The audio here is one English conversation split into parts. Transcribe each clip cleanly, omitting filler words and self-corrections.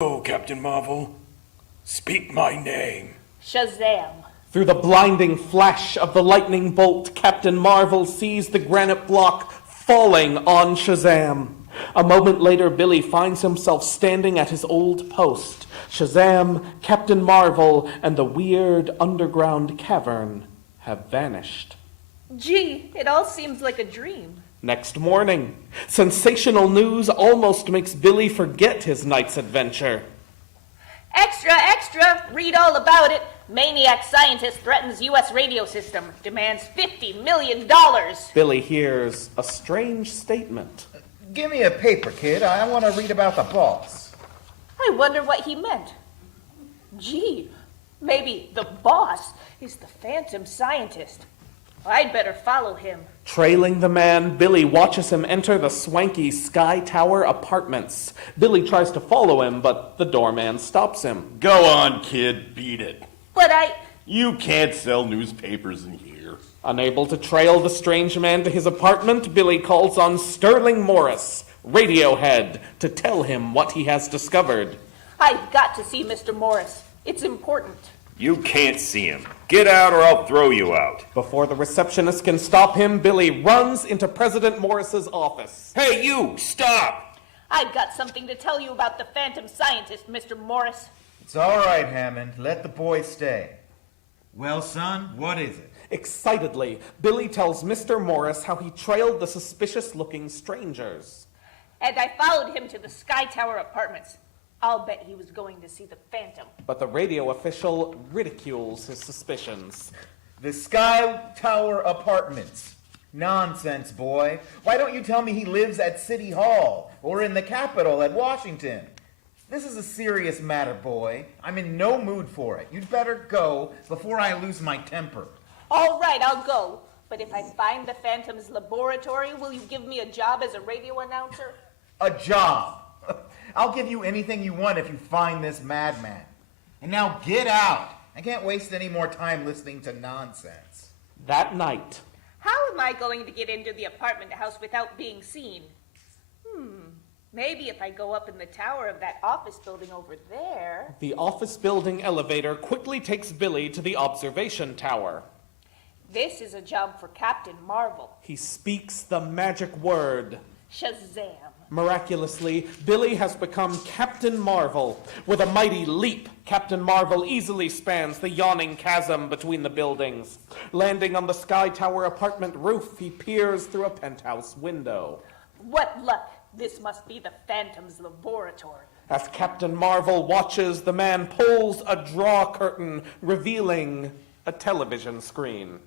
Oh, Captain Marvel, speak my name. Shazam. Through the blinding flash of the lightning bolt, Captain Marvel sees the granite block falling on Shazam. A moment later, Billy finds himself standing at his old post. Shazam, Captain Marvel, and the weird underground cavern have vanished. Gee, it all seems like a dream. Next morning, sensational news almost makes Billy forget his night's adventure. Extra, extra! Read all about it. Maniac scientist threatens U.S. radio system. Demands $50 million. Billy hears a strange statement. Give me a paper, kid. I want to read about the boss. I wonder what he meant. Gee, maybe the boss is the phantom scientist. I'd better follow him. Trailing the man, Billy watches him enter the swanky Sky Tower apartments. Billy tries to follow him, but the doorman stops him. Go on, kid, beat it. But You can't sell newspapers in here. Unable to trail the strange man to his apartment, Billy calls on Sterling Morris, Radiohead, to tell him what he has discovered. I've got to see Mr. Morris. It's important. You can't see him. Get out or I'll throw you out. Before the receptionist can stop him, Billy runs into President Morris's office. Hey, you, stop! I've got something to tell you about the phantom scientist, Mr. Morris. It's all right, Hammond. Let the boy stay. Well, son, what is it? Excitedly, Billy tells Mr. Morris how he trailed the suspicious-looking strangers. And I followed him to the Sky Tower apartments. I'll bet he was going to see the phantom. But the radio official ridicules his suspicions. The Sky Tower Apartments. Nonsense, boy. Why don't you tell me he lives at City Hall or in the Capitol at Washington? This is a serious matter, boy. I'm in no mood for it. You'd better go before I lose my temper. All right, I'll go. But if I find the phantom's laboratory, will you give me a job as a radio announcer? A job. I'll give you anything you want if you find this madman. And now get out. I can't waste any more time listening to nonsense. That night, How am I going to get into the apartment house without being seen? Maybe if I go up in the tower of that office building over there. the office building elevator quickly takes Billy to the observation tower. This is a job for Captain Marvel. He speaks the magic word. Shazam. Miraculously, Billy has become Captain Marvel. With a mighty leap, Captain Marvel easily spans the yawning chasm between the buildings. Landing on the Sky Tower apartment roof, he peers through a penthouse window. What luck. This must be the phantom's laboratory. As Captain Marvel watches, the man pulls a draw curtain, revealing a television screen.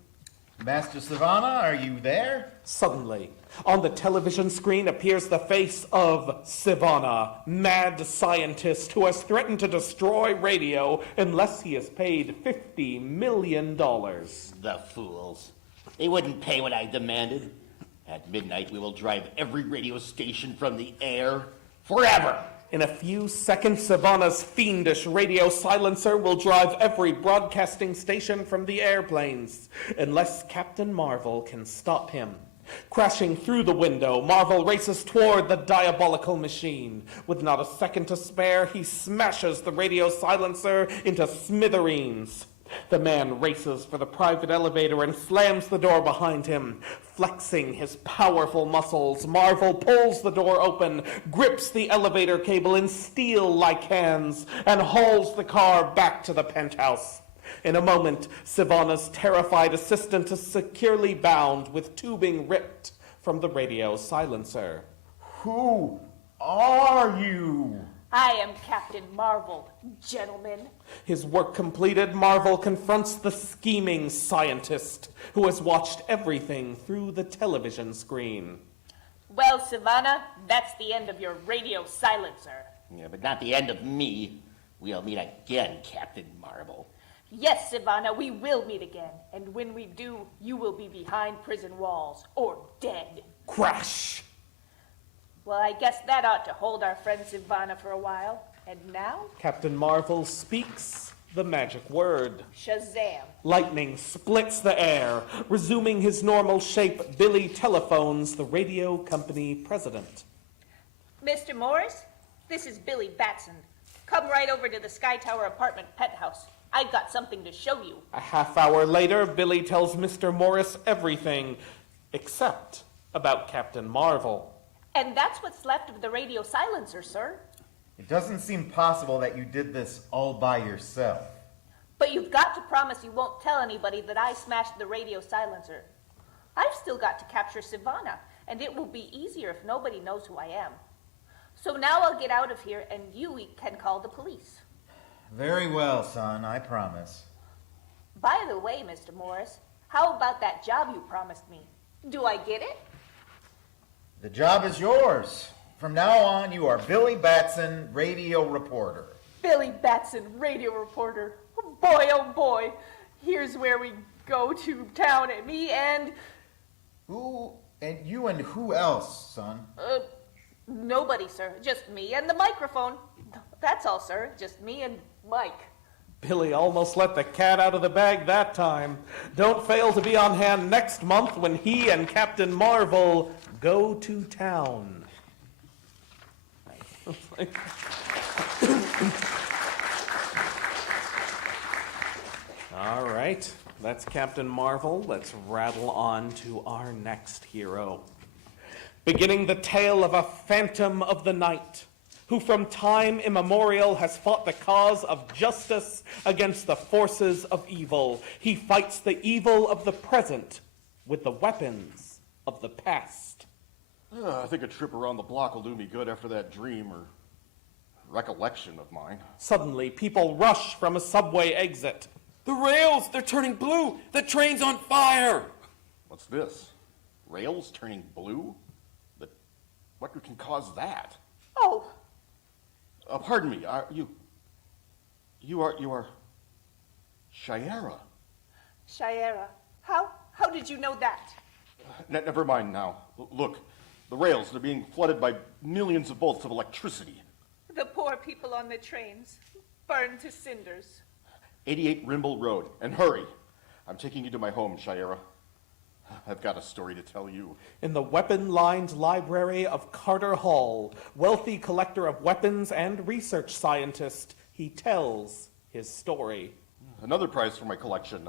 Master Savannah, are you there? Suddenly, on the television screen appears the face of Sivana, mad scientist who has threatened to destroy radio unless he is paid $50 million. The fools. They wouldn't pay what I demanded. At midnight, we will drive every radio station from the air forever. In a few seconds, Sivana's fiendish radio silencer will drive every broadcasting station from the airplanes, unless Captain Marvel can stop him. Crashing through the window, Marvel races toward the diabolical machine. With not a second to spare, he smashes the radio silencer into smithereens. The man races for the private elevator and slams the door behind him. Flexing his powerful muscles, Marvel pulls the door open, grips the elevator cable in steel-like hands, and hauls the car back to the penthouse. In a moment, Sivana's terrified assistant is securely bound with tubing ripped from the radio silencer. Who are you? I am Captain Marvel, gentlemen. His work completed, Marvel confronts the scheming scientist who has watched everything through the television screen. Well, Savannah, that's the end of your radio silencer. Yeah, but not the end of me. We'll meet again, Captain Marvel. Yes, Savannah, we will meet again. And when we do, you will be behind prison walls or dead. Crash! Well, I guess that ought to hold our friend Savannah for a while. And now, Captain Marvel speaks the magic word. Shazam. Lightning splits the air. Resuming his normal shape, Billy telephones the radio company president. Mr. Morris, this is Billy Batson. Come right over to the Sky Tower apartment penthouse. I've got something to show you. A half hour later, Billy tells Mr. Morris everything, except about Captain Marvel. And that's what's left of the radio silencer, sir. It doesn't seem possible that you did this all by yourself. But you've got to promise you won't tell anybody that I smashed the radio silencer. I've still got to capture Savannah, and it will be easier if nobody knows who I am. So now I'll get out of here, and you can call the police. Very well, son, I promise. By the way, Mr. Morris, how about that job you promised me? Do I get it? The job is yours. From now on, you are Billy Batson, radio reporter. Billy Batson, radio reporter. Boy, oh boy. Here's where we go to town, and me and... You and who else, son? Nobody, sir. Just me and the microphone. That's all, sir. Just me and Mike. Billy almost let the cat out of the bag that time. Don't fail to be on hand next month when he and Captain Marvel go to town. All right, that's Captain Marvel. Let's rattle on to our next hero. Beginning the tale of a phantom of the night, who from time immemorial has fought the cause of justice against the forces of evil. He fights the evil of the present with the weapons of the past. I think a trip around the block will do me good after that dream or recollection of mine. Suddenly, people rush from a subway exit. The rails, they're turning blue. The train's on fire. What's this? Rails turning blue? What can cause that? Oh, Pardon me. You are Shiera. Shiera. How did you know that? Never mind now. Look, the rails, they're being flooded by millions of volts of electricity. The poor people on the trains, burned to cinders. 88 Rimble Road. And hurry. I'm taking you to my home, Shiera. I've got a story to tell you. In the weapon-lined library of Carter Hall, wealthy collector of weapons and research scientist, he tells his story. Another prize for my collection,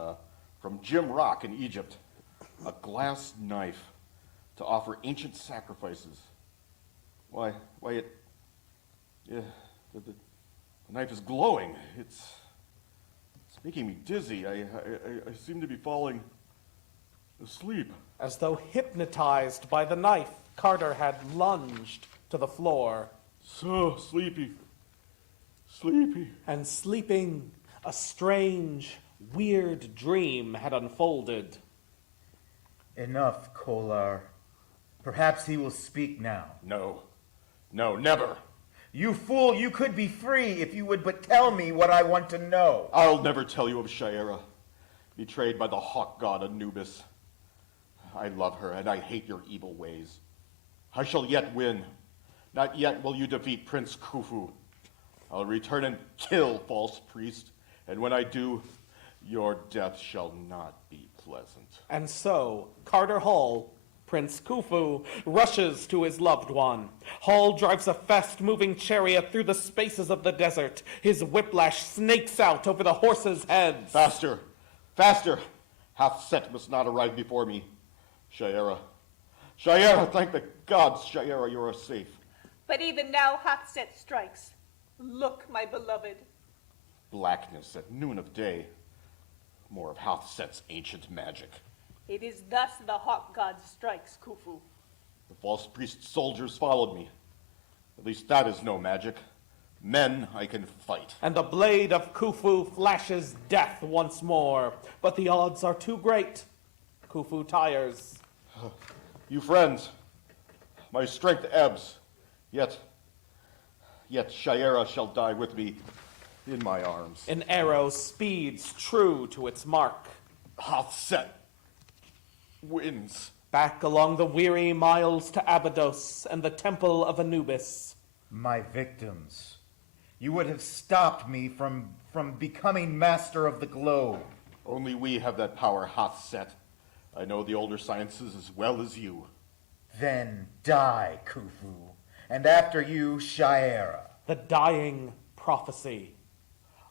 from Jim Rock in Egypt. A glass knife to offer ancient sacrifices. The knife is glowing. It's making me dizzy. I seem to be falling asleep. As though hypnotized by the knife, Carter had lunged to the floor. So sleepy. Sleepy. And sleeping, a strange, weird dream had unfolded. Enough, Kolar. Perhaps he will speak now. No, never. You fool, you could be free if you would but tell me what I want to know. I'll never tell you of Shiera, betrayed by the hawk god Anubis. I love her, and I hate your evil ways. I shall yet win. Not yet will you defeat Prince Khufu. I'll return and kill false priest, and when I do, your death shall not be pleasant. And so, Carter Hall, Prince Khufu, rushes to his loved one. Hall drives a fast-moving chariot through the spaces of the desert. His whiplash snakes out over the horses' heads. Faster! Faster! Hath-Set must not arrive before me. Shiera, thank the gods, Shiera, you are safe. But even now Hath-Set strikes. Look, my beloved. Blackness at noon of day. More of Hath-Set's ancient magic. It is thus the hawk god strikes, Khufu. The false priest soldiers followed me. At least that is no magic. Men I can fight. And the blade of Khufu flashes death once more. But the odds are too great. Khufu tires. You friends, my strength ebbs. Yet Shiera shall die with me in my arms. An arrow speeds true to its mark. Hath-Set wins. Back along the weary miles to Abydos and the temple of Anubis. My victims, you would have stopped me from becoming master of the globe. Only we have that power, Hath-Set. I know the older sciences as well as you. Then die, Khufu, and after you, Shiera. The dying prophecy.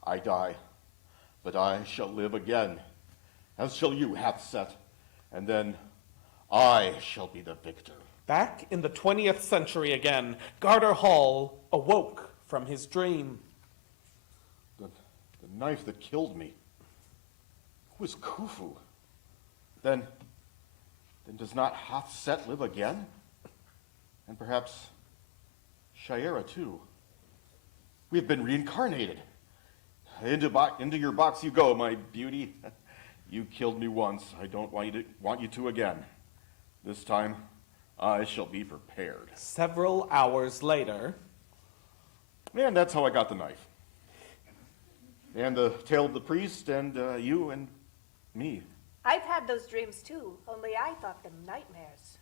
I die, but I shall live again, as shall you, Hathset, and then I shall be the victor. Back in the 20th century again, Garter Hall awoke from his dream. The knife that killed me was Khufu. Then does not Hathset live again? And perhaps Shaira too. We have been reincarnated. Into your box you go, my beauty. You killed me once. I don't want you to again. This time, I shall be prepared. Several hours later, And that's how I got the knife. And the tale of the priest, and you and me. I've had those dreams too, only I thought them nightmares.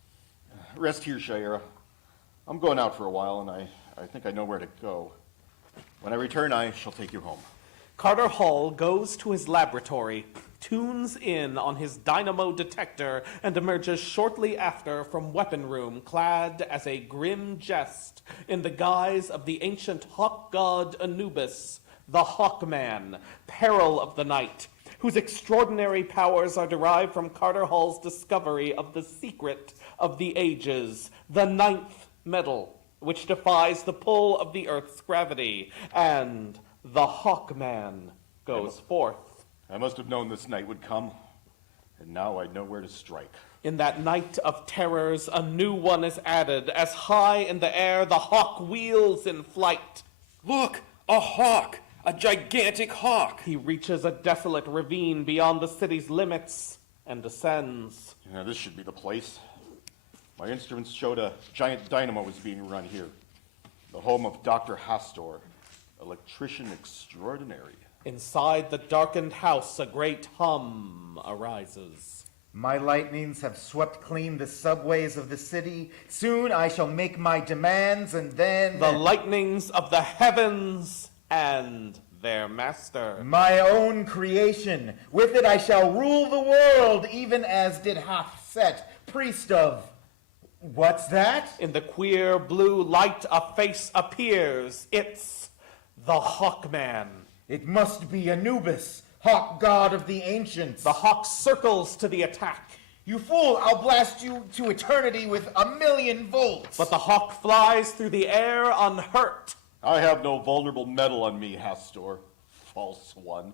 Rest here, Shaira. I'm going out for a while, and I think I know where to go. When I return, I shall take you home. Carter Hall goes to his laboratory, tunes in on his dynamo detector, and emerges shortly after from weapon room clad as a grim jest in the guise of the ancient hawk god Anubis, the Hawkman, peril of the night, whose extraordinary powers are derived from Carter Hall's discovery of the secret of the ages, the ninth metal, which defies the pull of the Earth's gravity, and the Hawkman goes forth. I must have known this night would come, and now I know where to strike. In that night of terrors, a new one is added. As high in the air, the hawk wheels in flight. Look, a hawk! A gigantic hawk! He reaches a desolate ravine beyond the city's limits and descends. Yeah, this should be the place. My instruments showed a giant dynamo was being run here. The home of Dr. Hastor, electrician extraordinary. Inside the darkened house, a great hum arises. My lightnings have swept clean the subways of the city. Soon I shall make my demands, and then... The lightnings of the heavens and their master. My own creation. With it I shall rule the world, even as did Hathset, priest of... What's that? In the queer blue light, a face appears. It's the Hawkman. It must be Anubis, hawk god of the ancients. The hawk circles to the attack. You fool, I'll blast you to eternity with 1,000,000 volts. But the hawk flies through the air unhurt. I have no vulnerable metal on me, Hastor. False one.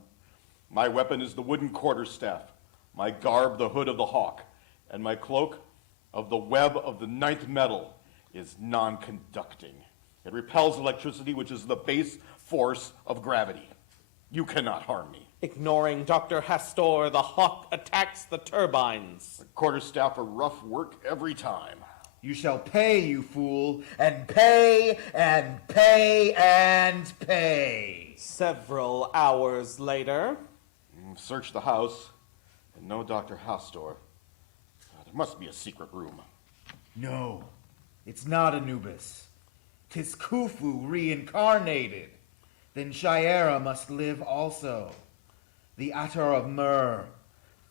My weapon is the wooden quarterstaff, my garb the hood of the hawk, and my cloak of the web of the ninth metal is non-conducting. It repels electricity, which is the base force of gravity. You cannot harm me. Ignoring Dr. Hastor, the hawk attacks the turbines. The quarterstaff are rough work every time. You shall pay, you fool, and pay, and pay, and pay. Several hours later, Search the house, and no Dr. Hastor. There must be a secret room. No, it's not Anubis. 'Tis Khufu reincarnated. Then Shaira must live also. The Attar of Myrrh.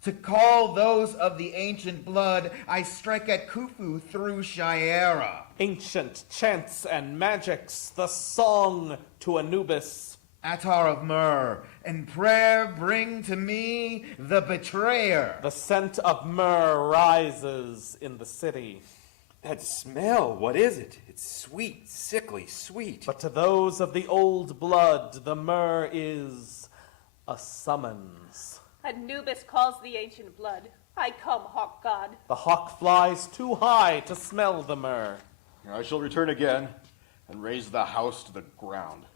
To call those of the ancient blood, I strike at Khufu through Shaira. ancient chants and magics, the song to Anubis. Attar of Myrrh, and prayer bring to me the betrayer. The scent of myrrh rises in the city. That smell, what is it? It's sweet, sickly sweet. But to those of the old blood, the myrrh is a summons. Anubis calls the ancient blood. I come, hawk god. The hawk flies too high to smell the myrrh. I shall return again and raise the house to the ground.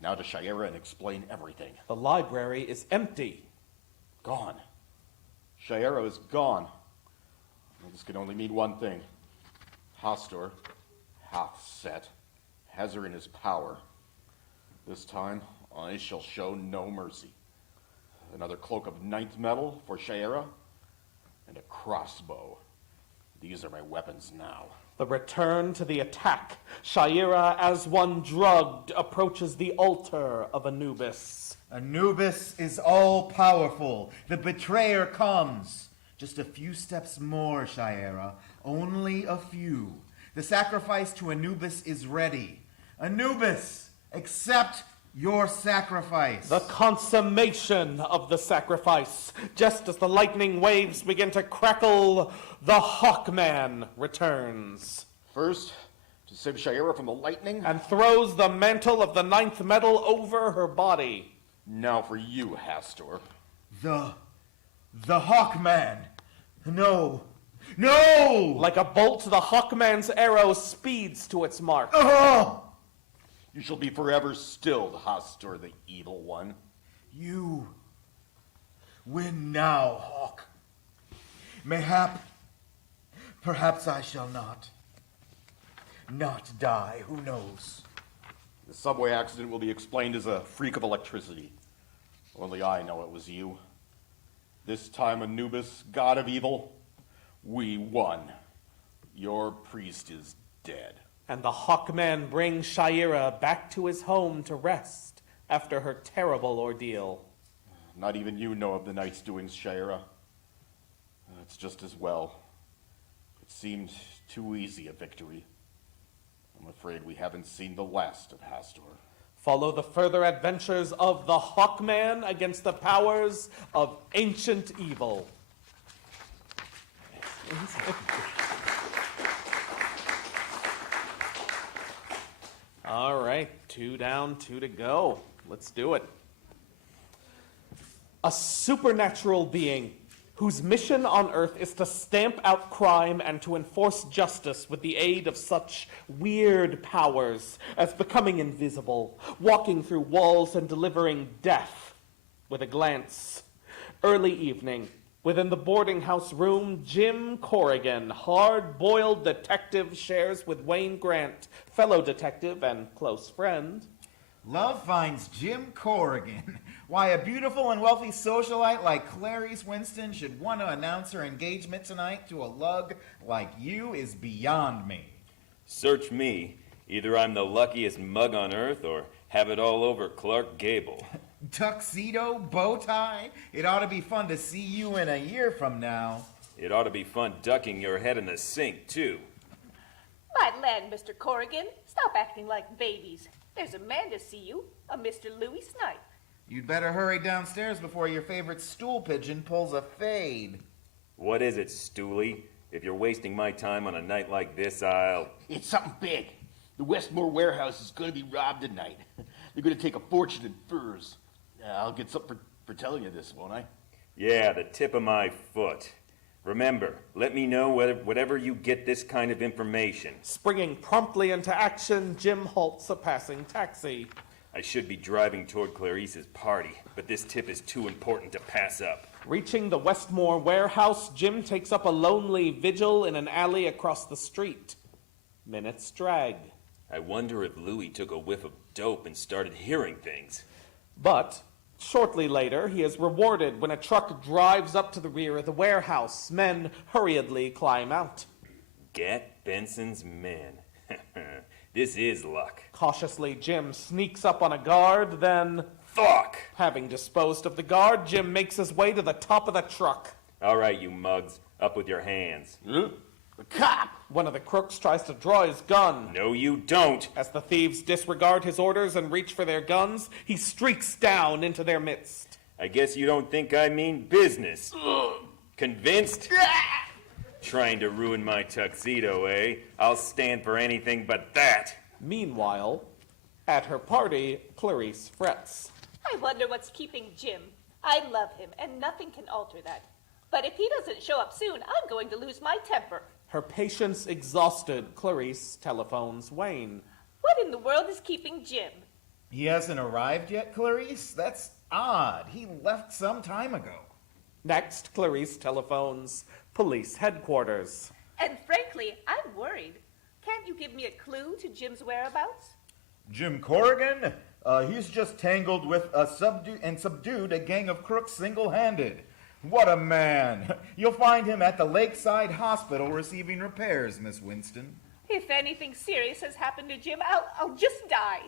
Now to Shaira and explain everything. The library is empty. Gone. Shaira is gone. This can only mean one thing. Hastor, Hathset, has her in his power. This time, I shall show no mercy. Another cloak of ninth metal for Shaira, and a crossbow. These are my weapons now. The return to the attack. Shaira, as one drugged, approaches the altar of Anubis. Anubis is all-powerful. The betrayer comes. Just a few steps more, Shaira. Only a few. The sacrifice to Anubis is ready. Anubis, accept Your sacrifice. The consummation of the sacrifice. Just as the lightning waves begin to crackle, the Hawkman returns First, to save Shaira from the lightning. and throws the mantle of the ninth metal over her body. Now for you, Hastor. The Hawkman. No. No! Like a bolt, the Hawkman's arrow speeds to its mark. Oh! You shall be forever stilled, Hastor, the evil one. You win now, Hawk. Perhaps I shall not die, who knows? The subway accident will be explained as a freak of electricity. Only I know it was you. This time, Anubis, god of evil, we won. Your priest is dead. And the Hawkman brings Shaira back to his home to rest after her terrible ordeal. Not even you know of the night's doings, Shaira. It's just as well. It seemed too easy a victory. I'm afraid we haven't seen the last of Hastor. Follow the further adventures of the Hawkman against the powers of ancient evil. All right, 2 down, 2 to go. Let's do it. A supernatural being whose mission on Earth is to stamp out crime and to enforce justice with the aid of such weird powers as becoming invisible, walking through walls and delivering death with a glance. Early evening, within the boarding house room, Jim Corrigan, hard-boiled detective, shares with Wayne Grant, fellow detective and close friend. Love finds Jim Corrigan. Why a beautiful and wealthy socialite like Clarice Winston should want to announce her engagement tonight to a lug like you is beyond me. Search me. Either I'm the luckiest mug on earth or have it all over Clark Gable. Tuxedo, bow tie. It ought to be fun to see you in a year from now. It ought to be fun ducking your head in the sink, too. My land, Mr. Corrigan, stop acting like babies. There's a man to see you, a Mr. Louis Snipe. You'd better hurry downstairs before your favorite stool pigeon pulls a fade. What is it, Stooley? If you're wasting my time on a night like this, I'll... It's something big. The Westmore warehouse is going to be robbed tonight. They're going to take a fortune in furs. I'll get something for telling you this, won't I? Yeah, the tip of my foot. Remember, let me know whatever you get this kind of information. Springing promptly into action, Jim halts a passing taxi. I should be driving toward Clarice's party, but this tip is too important to pass up. Reaching the Westmore warehouse, Jim takes up a lonely vigil in an alley across the street. Minutes drag. I wonder if Louis took a whiff of dope and started hearing things. But shortly later, he is rewarded when a truck drives up to the rear of the warehouse. Men hurriedly climb out. Get Benson's men. This is luck. Cautiously, Jim sneaks up on a guard, then... Fuck! Having disposed of the guard, Jim makes his way to the top of the truck. All right, you mugs, up with your hands. The cop! One of the crooks tries to draw his gun. No, you don't. As the thieves disregard his orders and reach for their guns, he streaks down into their midst. I guess you don't think I mean business. Convinced? Trying to ruin my tuxedo, eh? I'll stand for anything but that. Meanwhile, at her party, Clarice frets. I wonder what's keeping Jim. I love him, and nothing can alter that. But if he doesn't show up soon, I'm going to lose my temper. Her patience exhausted, Clarice telephones Wayne. What in the world is keeping Jim? He hasn't arrived yet, Clarice? That's odd. He left some time ago. Next, Clarice telephones police headquarters. And frankly, I'm worried. Can't you give me a clue to Jim's whereabouts? Jim Corrigan? He's just tangled with subdued a gang of crooks single-handed. What a man! You'll find him at the Lakeside Hospital receiving repairs, Miss Winston. If anything serious has happened to Jim, I'll just die.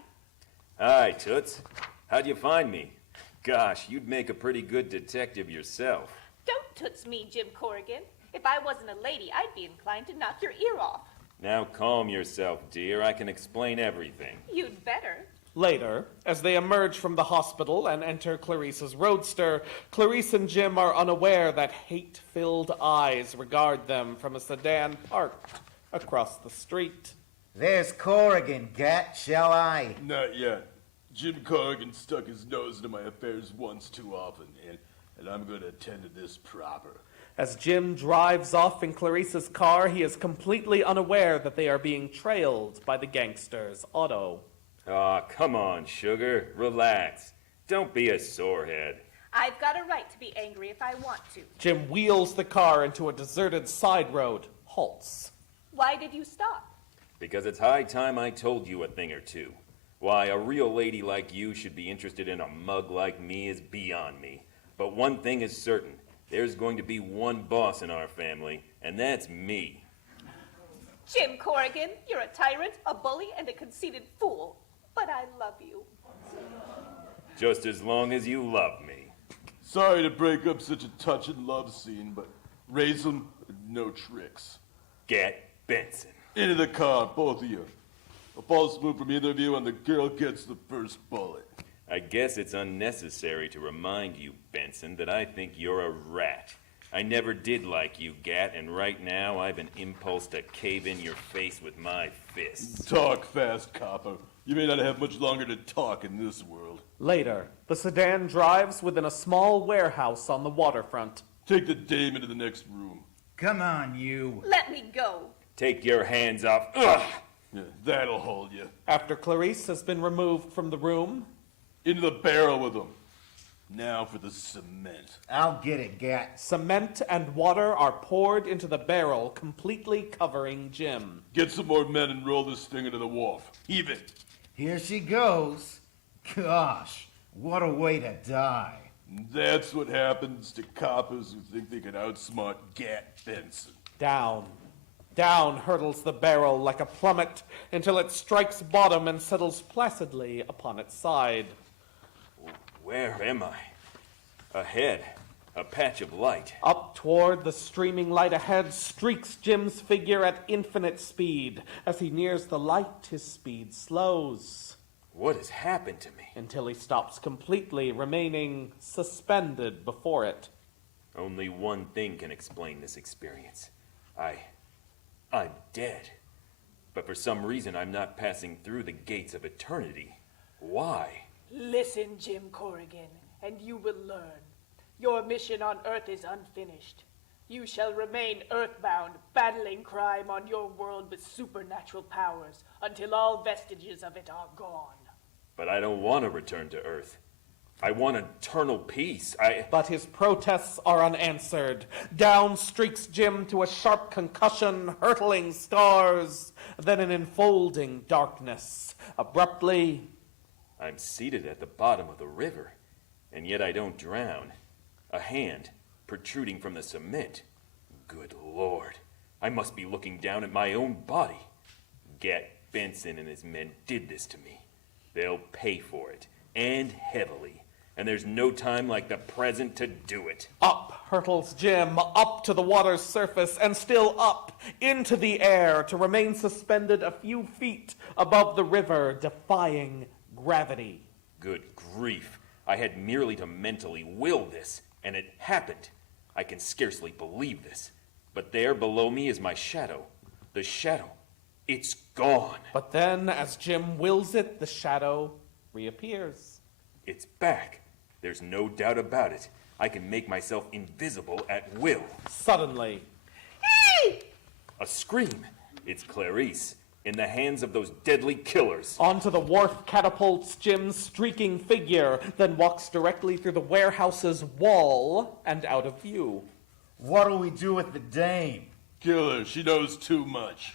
Hi, Toots. How'd you find me? Gosh, you'd make a pretty good detective yourself. Don't toots me, Jim Corrigan. If I wasn't a lady, I'd be inclined to knock your ear off. Now calm yourself, dear. I can explain everything. You'd better. Later, as they emerge from the hospital and enter Clarice's roadster, Clarice and Jim are unaware that hate-filled eyes regard them from a sedan parked across the street. There's Corrigan, Gat, shall I? Not yet. Jim Corrigan stuck his nose into my affairs once too often, and I'm going to attend to this proper. As Jim drives off in Clarice's car, he is completely unaware that they are being trailed by the gangster's auto. Aw, come on, sugar. Relax. Don't be a sorehead. I've got a right to be angry if I want to. Jim wheels the car into a deserted side road, halts. Why did you stop? Because it's high time I told you a thing or two. Why a real lady like you should be interested in a mug like me is beyond me. But one thing is certain. There's going to be one boss in our family, and that's me. Jim Corrigan, you're a tyrant, a bully, and a conceited fool. But I love you. Just as long as you love me. Sorry to break up such a touching love scene, but raise 'em, no tricks. Get Benson. Into the car, both of you. A false move from either of you, and the girl gets the first bullet. I guess it's unnecessary to remind you, Benson, that I think you're a rat. I never did like you, Gat, and right now I've an impulse to cave in your face with my fists. Talk fast, copper. You may not have much longer to talk in this world. Later, the sedan drives within a small warehouse on the waterfront. Take the dame into the next room. Come on, you. Let me go. Take your hands off. Ugh! Yeah, that'll hold you. After Clarice has been removed from the room, Into the barrel with them. Now for the cement. I'll get it, Gat. cement and water are poured into the barrel, completely covering Jim. Get some more men and roll this thing into the wharf. Heave it. Here she goes. Gosh, what a way to die. That's what happens to coppers who think they can outsmart Gat Benson. Down. Down hurtles the barrel like a plummet until it strikes bottom and settles placidly upon its side. Where am I? Ahead, a patch of light. Up toward the streaming light ahead streaks Jim's figure at infinite speed. As he nears the light, his speed slows What has happened to me? until he stops completely, remaining suspended before it. Only one thing can explain this experience. I'm dead. But for some reason, I'm not passing through the gates of eternity. Why? Listen, Jim Corrigan, and you will learn. Your mission on Earth is unfinished. You shall remain earthbound, battling crime on your world with supernatural powers until all vestiges of it are gone. But I don't want to return to Earth. I want eternal peace. But his protests are unanswered. Down streaks Jim to a sharp concussion, hurtling scars, then an enfolding darkness. Abruptly, I'm seated at the bottom of the river, and yet I don't drown. A hand protruding from the cement. Good Lord, I must be looking down at my own body. Gat Benson and his men did this to me. They'll pay for it, and heavily. And there's no time like the present to do it. up hurtles Jim, up to the water's surface, and still up, into the air, to remain suspended a few feet above the river, defying gravity. Good grief. I had merely to mentally will this, and it happened. I can scarcely believe this. But there below me is my shadow. The shadow. It's gone. But then, as Jim wills it, the shadow reappears. It's back. There's no doubt about it. I can make myself invisible at will. Suddenly, A scream. It's Clarice, in the hands of those deadly killers. onto the wharf catapults Jim's streaking figure, then walks directly through the warehouse's wall and out of view. What'll we do with the dame? Kill her. She knows too much.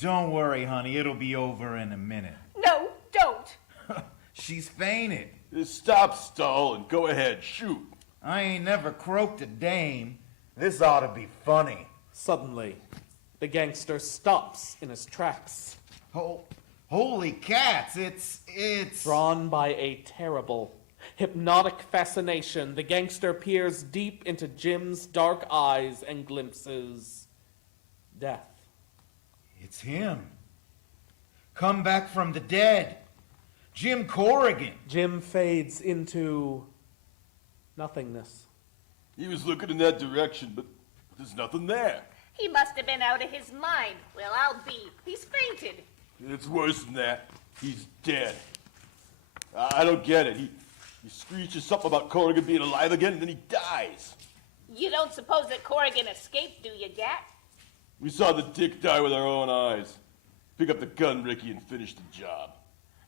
Don't worry, honey. It'll be over in a minute. No, don't. She's fainted. Stop stalling. Go ahead. Shoot. I ain't never croaked a dame. This ought to be funny. Suddenly, the gangster stops in his tracks, Holy cats, it's... drawn by a terrible, hypnotic fascination. The gangster peers deep into Jim's dark eyes and glimpses death. It's him. Come back from the dead. Jim Corrigan. Jim fades into nothingness. He was looking in that direction, but there's nothing there. He must have been out of his mind. Well, I'll be. He's fainted. It's worse than that. He's dead. I don't get it. He screeches something about Corrigan being alive again, and then he dies. You don't suppose that Corrigan escaped, do you, Gat? We saw the dick die with our own eyes. Pick up the gun, Ricky, and finish the job.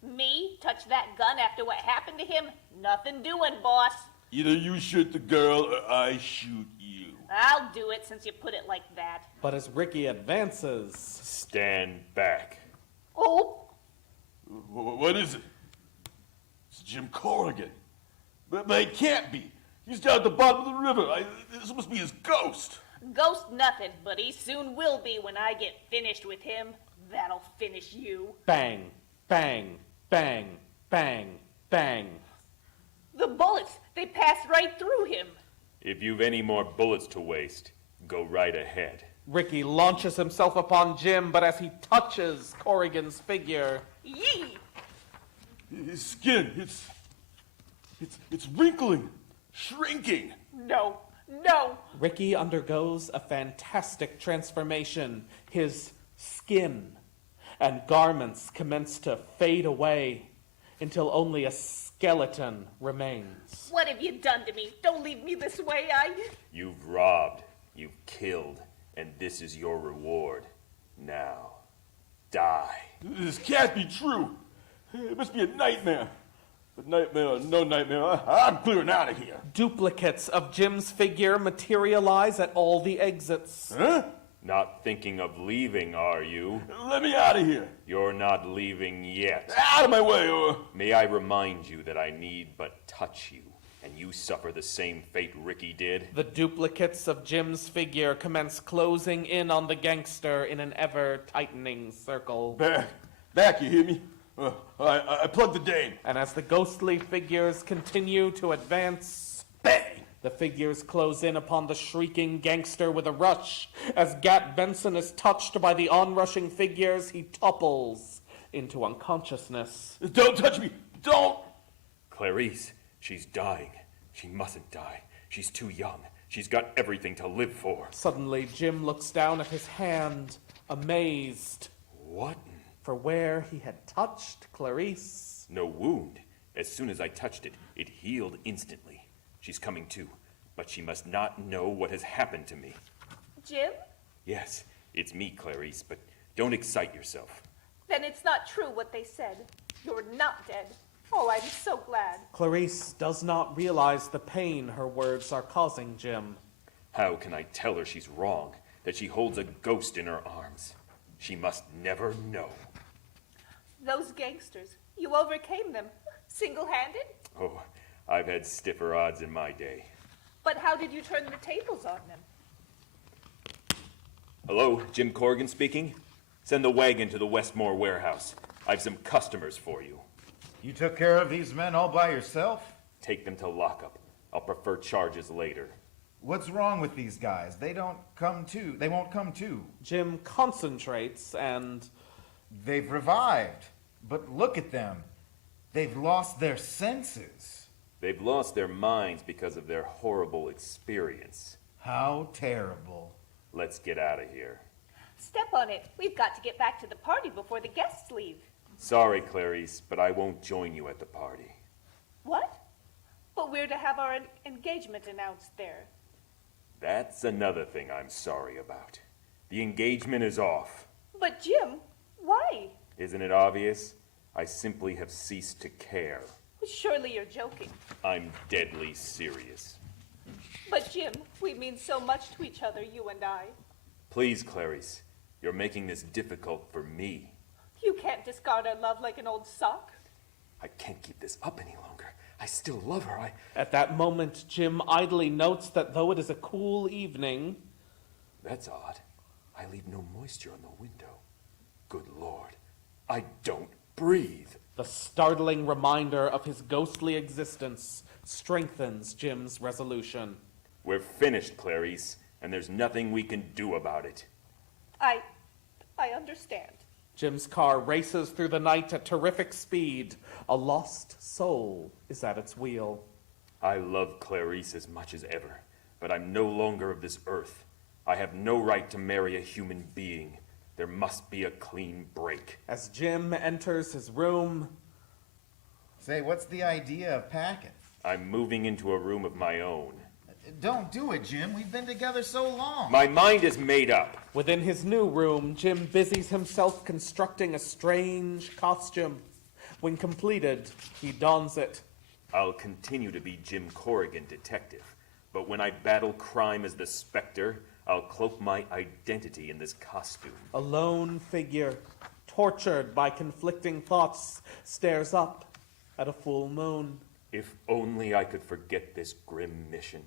Me? Touch that gun after what happened to him? Nothing doing, boss. Either you shoot the girl, or I shoot you. I'll do it since you put it like that. But as Ricky advances, Stand back. Oh, What is it? It's Jim Corrigan. But it can't be. He's down at the bottom of the river. This must be his ghost. ghost nothing, but he soon will be when I get finished with him. That'll finish you. bang, bang, bang, bang, bang. The bullets, they passed right through him. If you've any more bullets to waste, go right ahead. Ricky launches himself upon Jim, but as he touches Corrigan's figure, Yee! His skin, it's wrinkling, shrinking. No, no. Ricky undergoes a fantastic transformation. His skin and garments commence to fade away until only a skeleton remains. What have you done to me? Don't leave me this way, You've robbed, you've killed, and this is your reward. Now, die. This can't be true. It must be a nightmare. But nightmare or no nightmare, I'm clearing out of here. Duplicates of Jim's figure materialize at all the exits. Huh? Not thinking of leaving, are you? Let me out of here. You're not leaving yet. Out of my way, or... May I remind you that I need but touch you, and you suffer the same fate Ricky did? The duplicates of Jim's figure commence closing in on the gangster in an ever-tightening circle. Back, you hear me? I plugged the dame. And as the ghostly figures continue to advance, Bang! the figures close in upon the shrieking gangster with a rush. As Gat Benson is touched by the onrushing figures, he topples into unconsciousness. Don't touch me! Don't! Clarice, she's dying. She mustn't die. She's too young. She's got everything to live for. Suddenly, Jim looks down at his hand, amazed, What? for where he had touched Clarice. No wound. As soon as I touched it, it healed instantly. She's coming to, but she must not know what has happened to me. Jim? Yes, it's me, Clarice, but don't excite yourself. Then it's not true what they said. You're not dead. Oh, I'm so glad. Clarice does not realize the pain her words are causing Jim. How can I tell her she's wrong, that she holds a ghost in her arms? She must never know. Those gangsters, you overcame them. Single-handed? Oh, I've had stiffer odds in my day. But how did you turn the tables on them? Hello, Jim Corrigan speaking? Send the wagon to the Westmore warehouse. I've some customers for you. You took care of these men all by yourself? Take them to lockup. I'll prefer charges later. What's wrong with these guys? They won't come to. Jim concentrates and They've revived. But look at them. They've lost their senses. They've lost their minds because of their horrible experience. How terrible. Let's get out of here. Step on it. We've got to get back to the party before the guests leave. Sorry, Clarice, but I won't join you at the party. What? But we're to have our engagement announced there. That's another thing I'm sorry about. The engagement is off. But Jim, why? Isn't it obvious? I simply have ceased to care. Surely you're joking. I'm deadly serious. But Jim, we mean so much to each other, you and I. Please, Clarice, you're making this difficult for me. You can't discard our love like an old sock. I can't keep this up any longer. I still love her. at that moment, Jim idly notes that though it is a cool evening, That's odd. I leave no moisture on the window. Good Lord, I don't breathe. the startling reminder of his ghostly existence strengthens Jim's resolution. We're finished, Clarice, and there's nothing we can do about it. I understand. Jim's car races through the night at terrific speed. A lost soul is at its wheel. I love Clarice as much as ever, but I'm no longer of this earth. I have no right to marry a human being. There must be a clean break. As Jim enters his room, Say, what's the idea of packing? I'm moving into a room of my own. Don't do it, Jim. We've been together so long. My mind is made up. within his new room, Jim busies himself constructing a strange costume. When completed, he dons it. I'll continue to be Jim Corrigan, detective. But when I battle crime as the Spectre, I'll cloak my identity in this costume. A lone figure, tortured by conflicting thoughts, stares up at a full moon. If only I could forget this grim mission,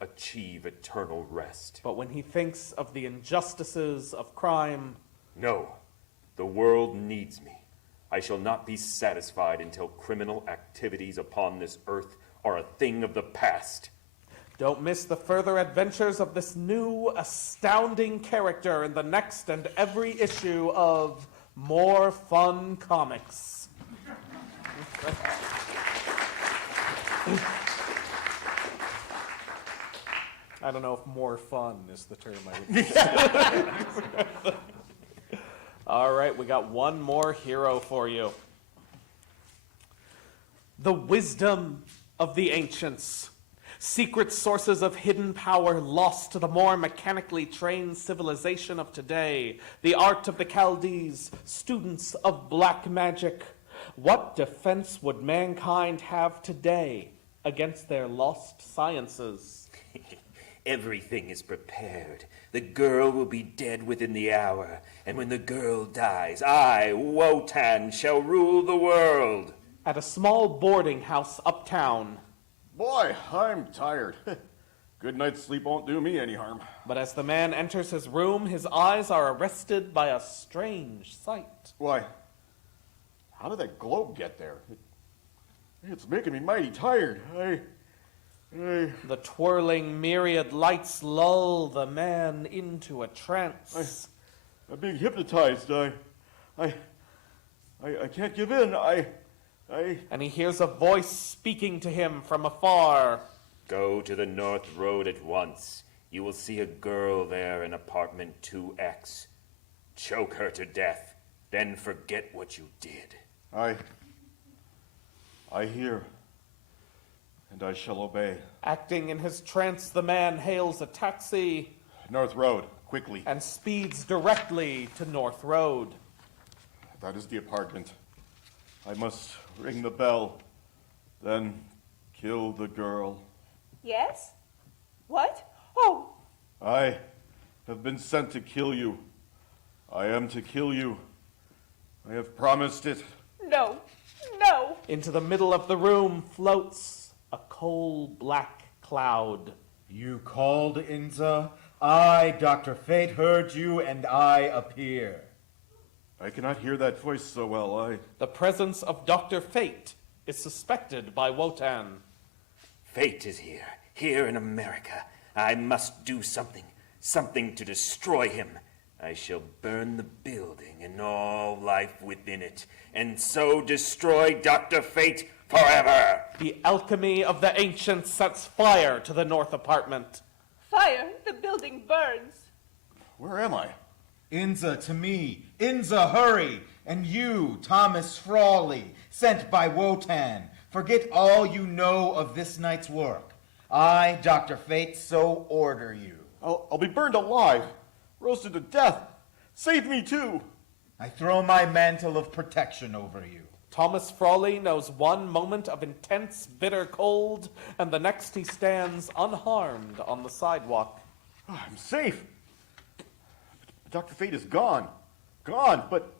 achieve eternal rest. But when he thinks of the injustices of crime, No, the world needs me. I shall not be satisfied until criminal activities upon this earth are a thing of the past. don't miss the further adventures of this new, astounding character in the next and every issue of More Fun Comics. I don't know if more fun is the term I would use. All right, we got one more hero for you. The wisdom of the ancients. Secret sources of hidden power lost to the more mechanically trained civilization of today. The art of the Chaldees, students of black magic. What defense would mankind have today against their lost sciences? Everything is prepared. The girl will be dead within the hour, and when the girl dies, I, Wotan, shall rule the world. At a small boarding house uptown, Boy, I'm tired. Good night's sleep won't do me any harm. but as the man enters his room, his eyes are arrested by a strange sight. Why, how did that globe get there? It's making me mighty tired. The twirling myriad lights lull the man into a trance. I'm being hypnotized. I can't give in. And he hears a voice speaking to him from afar. Go to the North Road at once. You will see a girl there in apartment 2X. Choke her to death, then forget what you did. I hear, and I shall obey. Acting in his trance, the man hails a taxi North Road, quickly. and speeds directly to North Road. That is the apartment. I must ring the bell, then kill the girl. Yes? What? Oh, I have been sent to kill you. I am to kill you. I have promised it. no, no. Into the middle of the room floats a coal black cloud. You called, Inza. I, Dr. Fate, heard you, and I appear. I cannot hear that voice so well. The presence of Dr. Fate is suspected by Wotan. Fate is here in America. I must do something to destroy him. I shall burn the building and all life within it, and so destroy Dr. Fate forever. The alchemy of the ancients sets fire to the north apartment. Fire, the building burns. Where am I? Inza to me. Inza, hurry. And you, Thomas Frawley, sent by Wotan. Forget all you know of this night's work. I, Dr. Fate, so order you. I'll be burned alive, roasted to death. Save me too. I throw my mantle of protection over you. Thomas Frawley knows one moment of intense, bitter cold, and the next he stands unharmed on the sidewalk. I'm safe. Dr. Fate is gone. Gone, but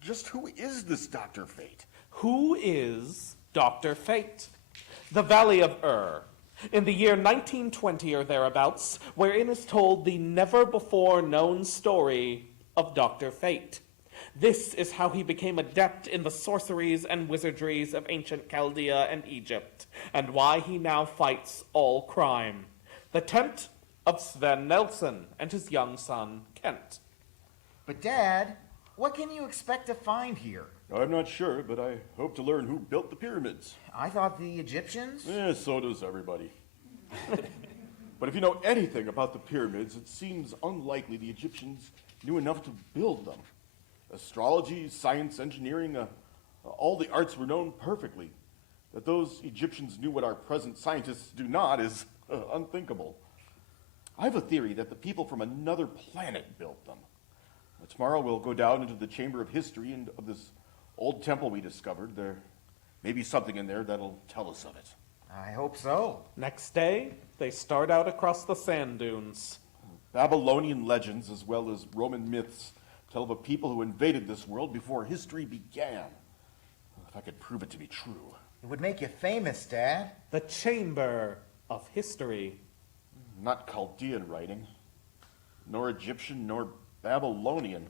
just who is this Dr. Fate? Who is Dr. Fate? The Valley of Ur, in the year 1920 or thereabouts, wherein is told the never-before-known story of Dr. Fate. This is how he became adept in the sorceries and wizardries of ancient Chaldea and Egypt, and why he now fights all crime. The tent of Sven Nelson and his young son, Kent. But Dad, what can you expect to find here? I'm not sure, but I hope to learn who built the pyramids. I thought the Egyptians? So does everybody. But if you know anything about the pyramids, it seems unlikely the Egyptians knew enough to build them. Astrology, science, engineering, all the arts were known perfectly. That those Egyptians knew what our present scientists do not is unthinkable. I have a theory that the people from another planet built them. Tomorrow we'll go down into the chamber of history and of this old temple we discovered. There may be something in there that'll tell us of it. I hope so. Next day, they start out across the sand dunes. Babylonian legends as well as Roman myths tell of a people who invaded this world before history began. If I could prove it to be true. It would make you famous, Dad. The chamber of history. Not Chaldean writing, nor Egyptian, nor Babylonian.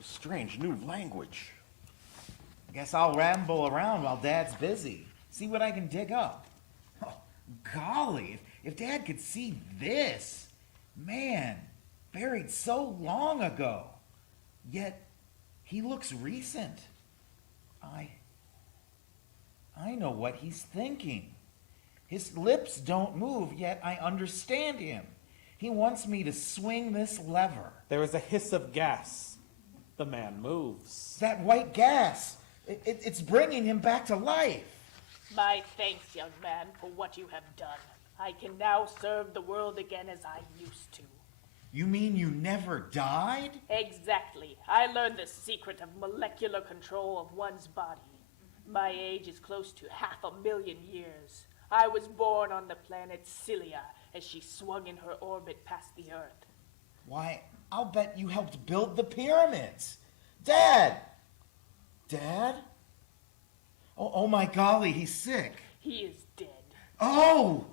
A strange new language. Guess I'll ramble around while Dad's busy. See what I can dig up. Oh, golly, if Dad could see this. Man, buried so long ago. Yet, he looks recent. I know what he's thinking. His lips don't move, yet I understand him. He wants me to swing this lever. There is a hiss of gas. The man moves. That white gas, it's bringing him back to life. My thanks, young man, for what you have done. I can now serve the world again as I used to. You mean you never died? Exactly. I learned the secret of molecular control of one's body. My age is close to 500,000 years. I was born on the planet Cilia as she swung in her orbit past the Earth. Why, I'll bet you helped build the pyramids. Dad! Dad? Oh my golly, he's sick. He is dead. Oh!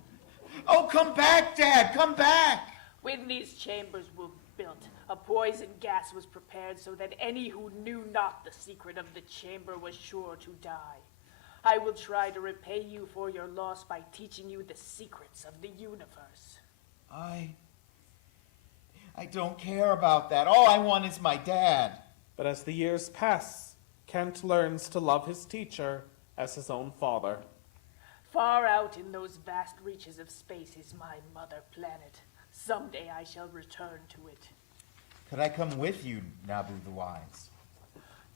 Oh, come back, Dad, come back! When these chambers were built, a poison gas was prepared so that any who knew not the secret of the chamber was sure to die. I will try to repay you for your loss by teaching you the secrets of the universe. I don't care about that. All I want is my dad. But as the years pass, Kent learns to love his teacher as his own father. Far out in those vast reaches of space is my mother planet. Someday I shall return to it. Could I come with you, Nabu the Wise?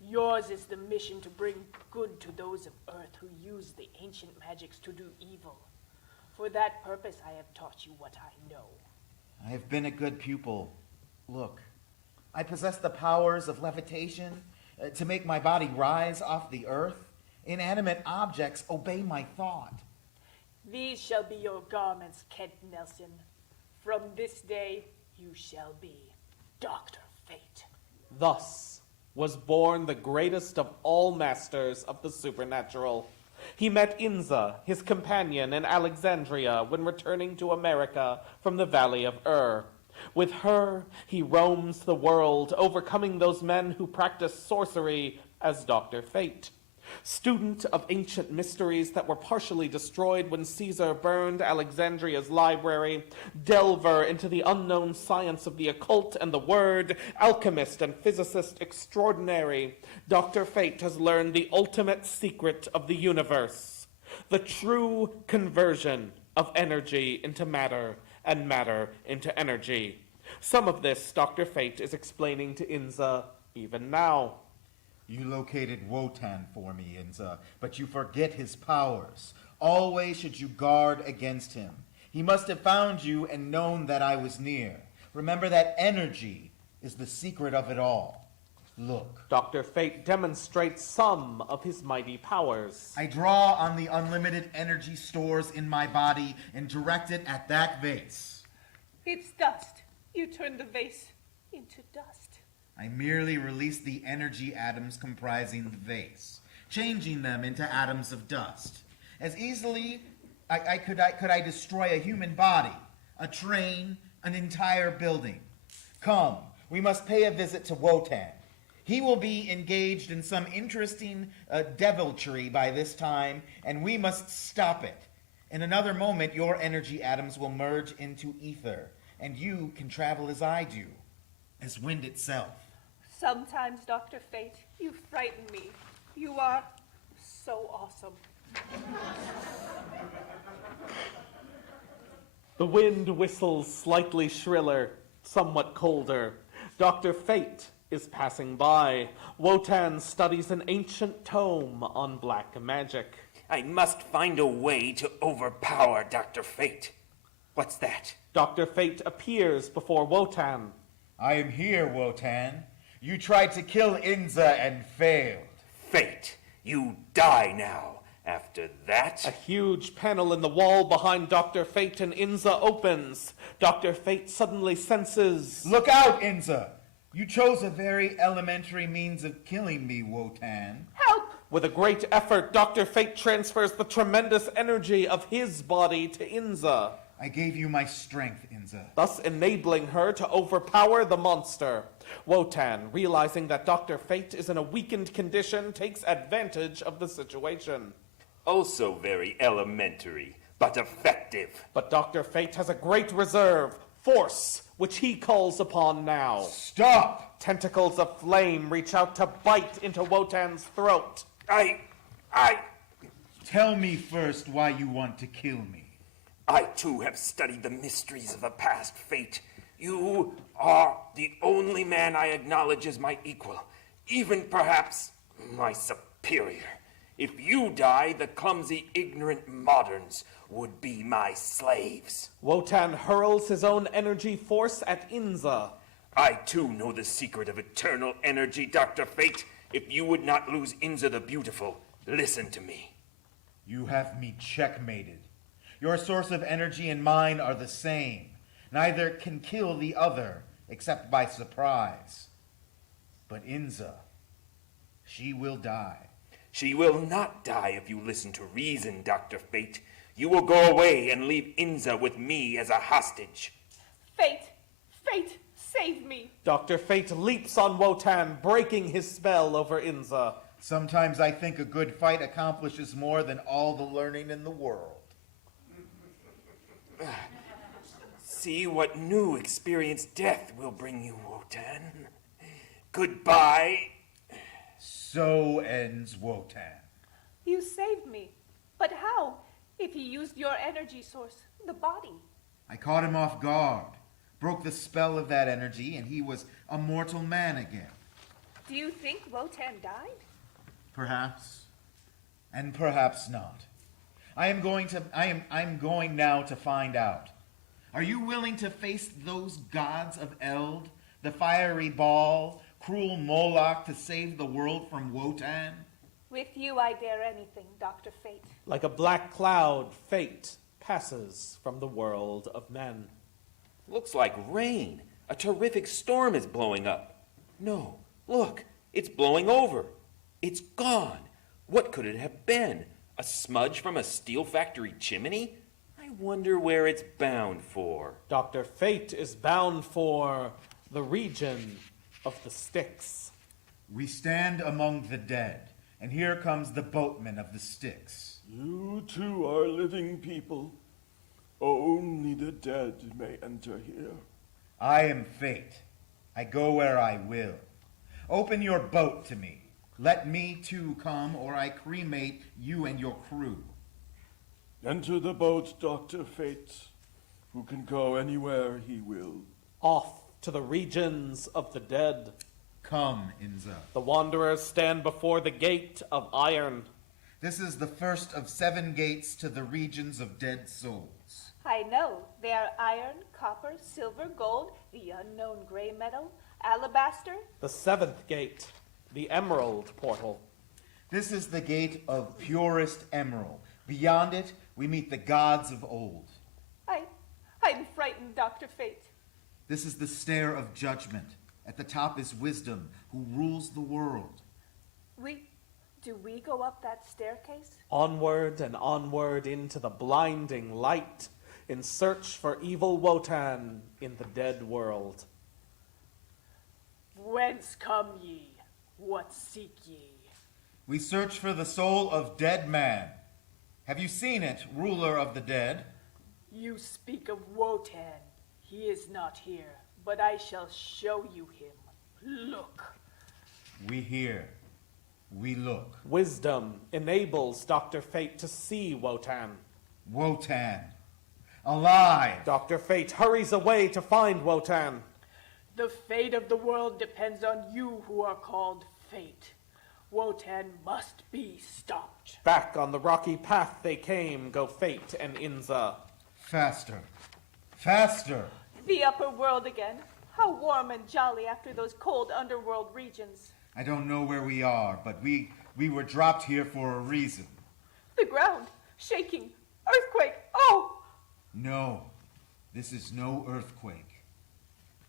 Yours is the mission to bring good to those of Earth who use the ancient magics to do evil. For that purpose I have taught you what I know. I have been a good pupil. Look, I possess the powers of levitation to make my body rise off the earth. Inanimate objects obey my thought. These shall be your garments, Kent Nelson. From this day you shall be Dr. Fate. Thus was born the greatest of all masters of the supernatural. He met Inza, his companion in Alexandria, when returning to America from the Valley of Ur. With her, he roams the world, overcoming those men who practice sorcery as Dr. Fate. Student of ancient mysteries that were partially destroyed when Caesar burned Alexandria's library, delver into the unknown science of the occult and the word, alchemist and physicist extraordinary, Dr. Fate has learned the ultimate secret of the universe, the true conversion of energy into matter and matter into energy. Some of this Dr. Fate is explaining to Inza even now. You located Wotan for me, Inza, but you forget his powers. Always should you guard against him. He must have found you and known that I was near. Remember that energy is the secret of it all. Look. Dr. Fate demonstrates some of his mighty powers. I draw on the unlimited energy stores in my body and direct it at that vase. It's dust. You turned the vase into dust. I merely release the energy atoms comprising the vase, changing them into atoms of dust. As easily could I destroy a human body, a train, an entire building. Come, we must pay a visit to Wotan. He will be engaged in some interesting deviltry by this time, and we must stop it. In another moment, your energy atoms will merge into ether, and you can travel as I do, as wind itself. Sometimes, Dr. Fate, you frighten me. You are so awesome. The wind whistles slightly shriller, somewhat colder. Dr. Fate is passing by. Wotan studies an ancient tome on black magic. I must find a way to overpower Dr. Fate. What's that? Dr. Fate appears before Wotan. I am here, Wotan. You tried to kill Inza and failed. Fate, you die now. After that, A huge panel in the wall behind Dr. Fate and Inza opens. Dr. Fate suddenly senses... Look out, Inza! You chose a very elementary means of killing me, Wotan. Help! With a great effort, Dr. Fate transfers the tremendous energy of his body to Inza, I gave you my strength, Inza. thus enabling her to overpower the monster. Wotan, realizing that Dr. Fate is in a weakened condition, takes advantage of the situation. also very elementary, but effective. But Dr. Fate has a great reserve, force, which he calls upon now. Stop! Tentacles of flame reach out to bite into Wotan's throat. I Tell me first why you want to kill me. too have studied the mysteries of the past, Fate. You are the only man I acknowledge as my equal, even perhaps my superior. If you die, the clumsy, ignorant moderns would be my slaves. Wotan hurls his own energy force at Inza. I too know the secret of eternal energy, Dr. Fate. If you would not lose Inza the Beautiful, listen to me. You have me checkmated. Your source of energy and mine are the same. Neither can kill the other, except by surprise. But Inza, she will die. She will not die if you listen to reason, Dr. Fate. You will go away and leave Inza with me as a hostage. Fate! Fate! Save me! Dr. Fate leaps on Wotan, breaking his spell over Inza. Sometimes I think a good fight accomplishes more than all the learning in the world. See what new experienced death will bring you, Wotan. Goodbye. So ends Wotan. You saved me. But how? If he used your energy source, the body. I caught him off guard, broke the spell of that energy, and he was a mortal man again. Do you think Wotan died? Perhaps, and perhaps not. I'm going now to find out. Are you willing to face those gods of Eld, the fiery ball, cruel Moloch, to save the world from Wotan? With you, I dare anything, Dr. Fate. Like a black cloud, Fate passes from the world of men. Looks like rain. A terrific storm is blowing up. No, look, it's blowing over. It's gone. What could it have been? A smudge from a steel factory chimney? I wonder where it's bound for. Dr. Fate is bound for the region of the Styx. We stand among the dead, and here comes the boatman of the Styx. You too are living people. Only the dead may enter here. I am fate. I go where I will. Open your boat to me. Let me too come, or I cremate you and your crew. Enter the boat, Dr. Fate. Who can go anywhere he will. Off to the regions of the dead. Come, Inza. The wanderers stand before the gate of iron. This is the first of 7 gates to the regions of dead souls. I know. They are iron, copper, silver, gold, the unknown gray metal, alabaster. The 7th gate, the Emerald Portal. This is the gate of purest emerald. Beyond it, we meet the gods of old. I'm frightened, Dr. Fate. This is the stair of judgment. At the top is wisdom, who rules the world. Do we go up that staircase? Onward and onward into the blinding light, in search for evil Wotan in the dead world. Whence come ye? What seek ye? We search for the soul of dead man. Have you seen it, ruler of the dead? You speak of Wotan. He is not here, but I shall show you him. Look. We hear. We look. Wisdom enables Dr. Fate to see Wotan. Wotan. Alive. Dr. Fate hurries away to find Wotan. The fate of the world depends on you who are called Fate. Wotan must be stopped. Back on the rocky path they came go Fate and Inza. Faster. Faster. The upper world again. How warm and jolly after those cold underworld regions. I don't know where we are, but we were dropped here for a reason. The ground, shaking, earthquake, oh! No, this is no earthquake.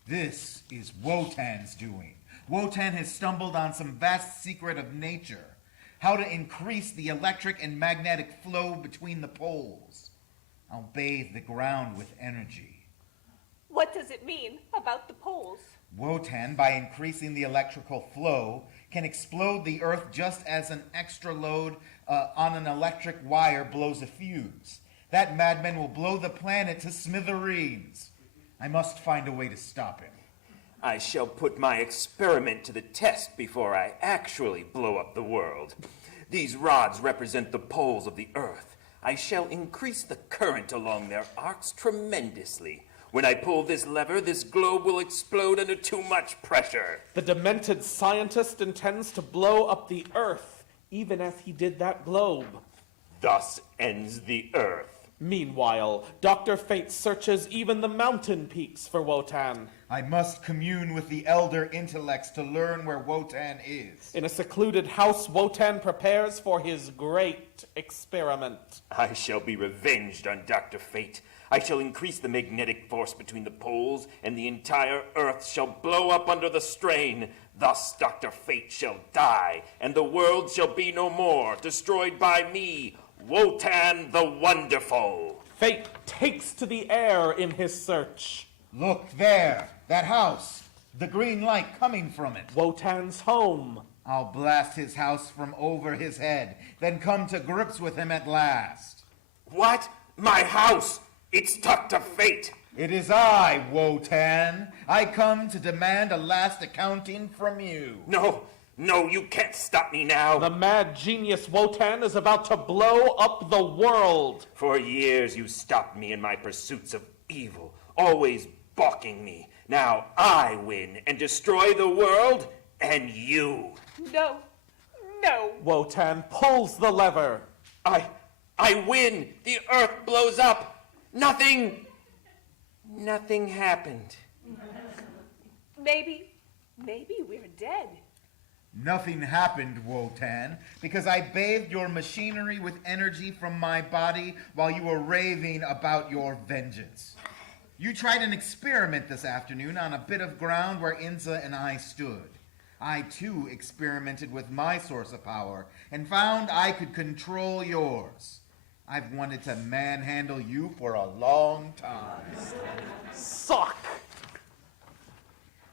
This is Wotan's doing. Wotan has stumbled on some vast secret of nature. How to increase the electric and magnetic flow between the poles. I'll bathe the ground with energy. What does it mean about the poles? Wotan, by increasing the electrical flow, can explode the earth just as an extra load on an electric wire blows a fuse. That madman will blow the planet to smithereens. I must find a way to stop him. I shall put my experiment to the test before I actually blow up the world. These rods represent the poles of the earth. I shall increase the current along their arcs tremendously. When I pull this lever, this globe will explode under too much pressure. The demented scientist intends to blow up the earth, even as he did that globe. Thus ends the earth. Meanwhile, Dr. Fate searches even the mountain peaks for Wotan. I must commune with the elder intellects to learn where Wotan is. In a secluded house, Wotan prepares for his great experiment. I shall be revenged on Dr. Fate. I shall increase the magnetic force between the poles, and the entire earth shall blow up under the strain. Thus Dr. Fate shall die, and the world shall be no more, destroyed by me, Wotan the Wonderful. Fate takes to the air in his search. Look there, that house, the green light coming from it. Wotan's home. I'll blast his house from over his head, then come to grips with him at last. What? My house? It's Dr. Fate. It is I, Wotan. I come to demand a last accounting from you. No, you can't stop me now. The mad genius Wotan is about to blow up the world. For years you stopped me in my pursuits of evil, always balking me. Now I win and destroy the world and you. No. Wotan pulls the lever. I win. The earth blows up. Nothing happened. Maybe we're dead. Nothing happened, Wotan, because I bathed your machinery with energy from my body while you were raving about your vengeance. You tried an experiment this afternoon on a bit of ground where Inza and I stood. I, too, experimented with my source of power and found I could control yours. I've wanted to manhandle you for a long time. Suck!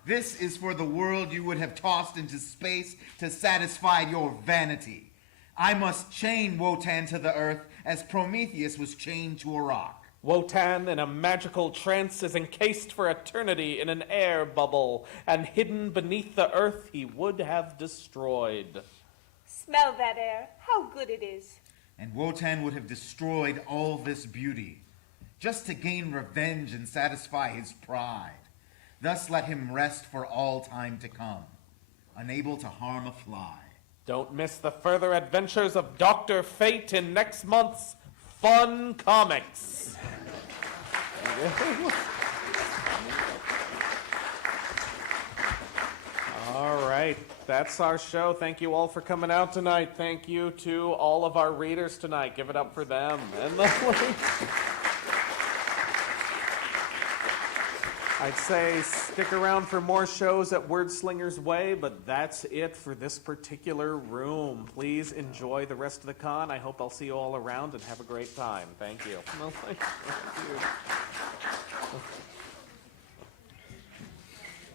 This is for the world you would have tossed into space to satisfy your vanity. I must chain Wotan to the earth as Prometheus was chained to a rock. Wotan, in a magical trance, is encased for eternity in an air bubble, and hidden beneath the earth he would have destroyed. Smell that air. How good it is. And Wotan would have destroyed all this beauty, just to gain revenge and satisfy his pride. Thus let him rest for all time to come, unable to harm a fly. Don't miss the further adventures of Dr. Fate in next month's Fun Comics. All right, that's our show. Thank you all for coming out tonight. Thank you to all of our readers tonight. Give it up for them. And I'd say stick around for more shows at Wordslinger's Way, but that's it for this particular room. Please enjoy the rest of the con. I hope I'll see you all around and have a great time. Thank you. Thank you.